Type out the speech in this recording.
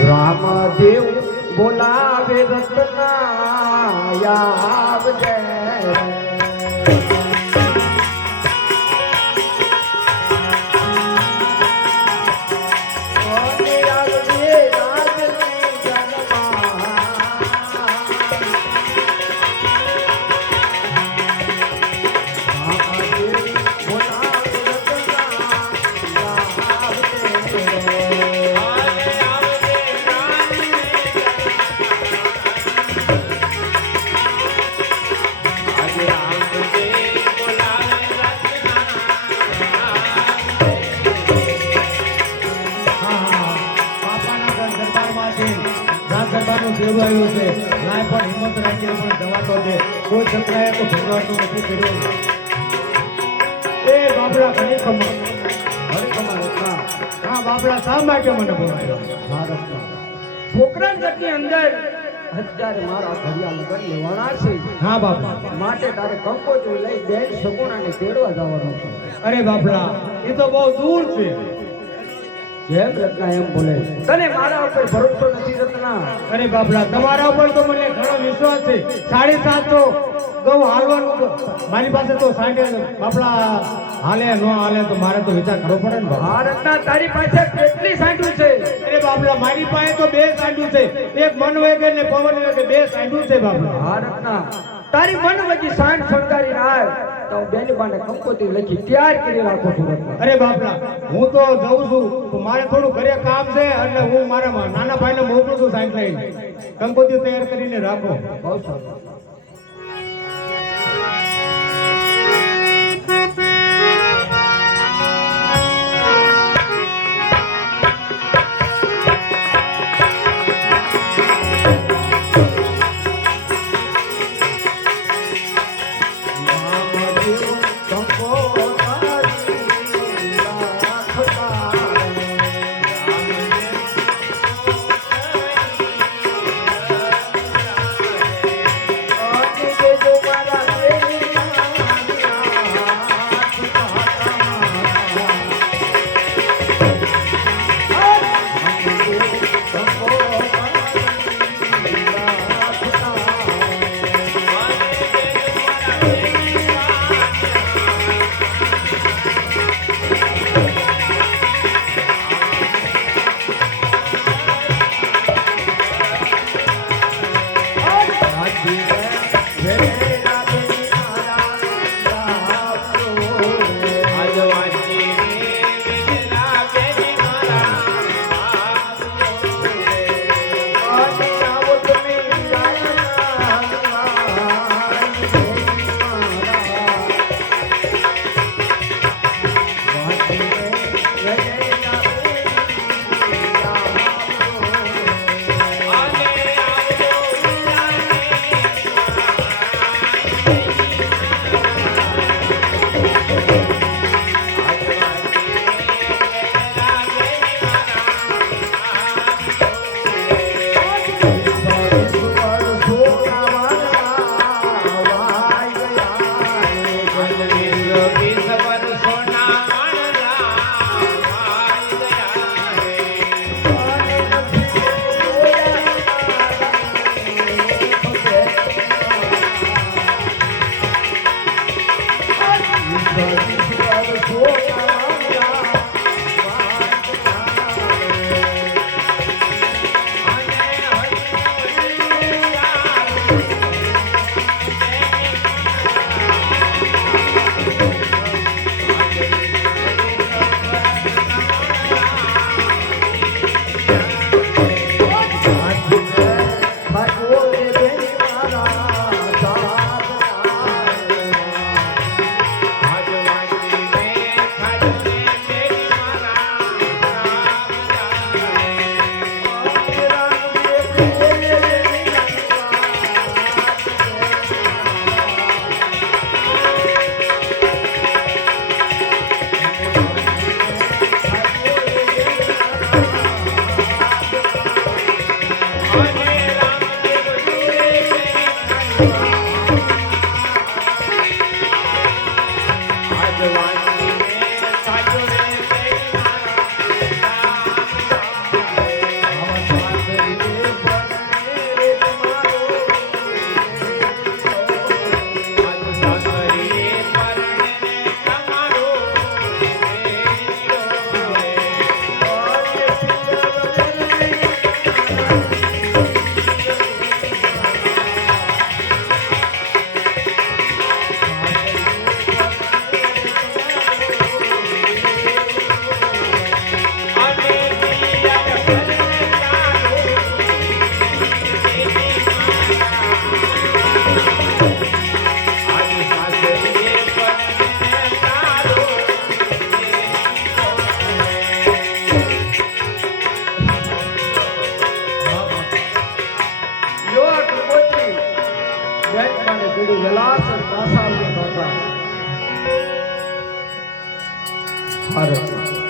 રામદેવ બોલાવે રત્ના આવજે દેવાયું છે લાય પણ હિંમત રાખીને પણ જવાતો છે કોઈ છકરાએ તો ભગવાનનું નથી કર્યું એ બાપડા ઘણી ખમા હા બાપડા શા માટે મને બોલાયો ભારતના પોકરણગઢની અંદર અત્યારે મારા ઘડિયા લગન લેવાના છે હા બાપા માટે તારે કંકોત્રી લઈ બેન સગુણાને તેડવા જવાનું છે અરે બાપડા એ તો બહુ દૂર છે જેમ રત્ના એમ બોલે તને મારા ઉપર ભરોસો નથી રત્ના અરે બાપડા તમારા ઉપર તો મને ઘણો વિશ્વાસ છે 750 ઘઉં હાલવાનું મારી પાસે તો સાંજે બાપડા હાલે ન હાલે તો મારે તો વિચાર કરવો પડે ને હા રત્ના તારી પાસે કેટલી સાંઢું છે અરે બાપડા મારી પાસે તો 2 સાંઢું છે એક મન વેગે ને પવન વેગે 2 સાંઢું છે બાપડા હા રત્ના તારી મન વજી સાંઢ ફણગારી આવ તો બેની બાને કંકોત્રી લખી તૈયાર કરી રાખો છું રત્ના અરે બાપડા હું તો જઉં છું તો મારે થોડું ઘરે કામ છે એટલે હું મારા નાના ભાઈને મોકલું છું સાંઢ લઈને કંકોત્રી તૈયાર કરીને રાખો બહુ સારું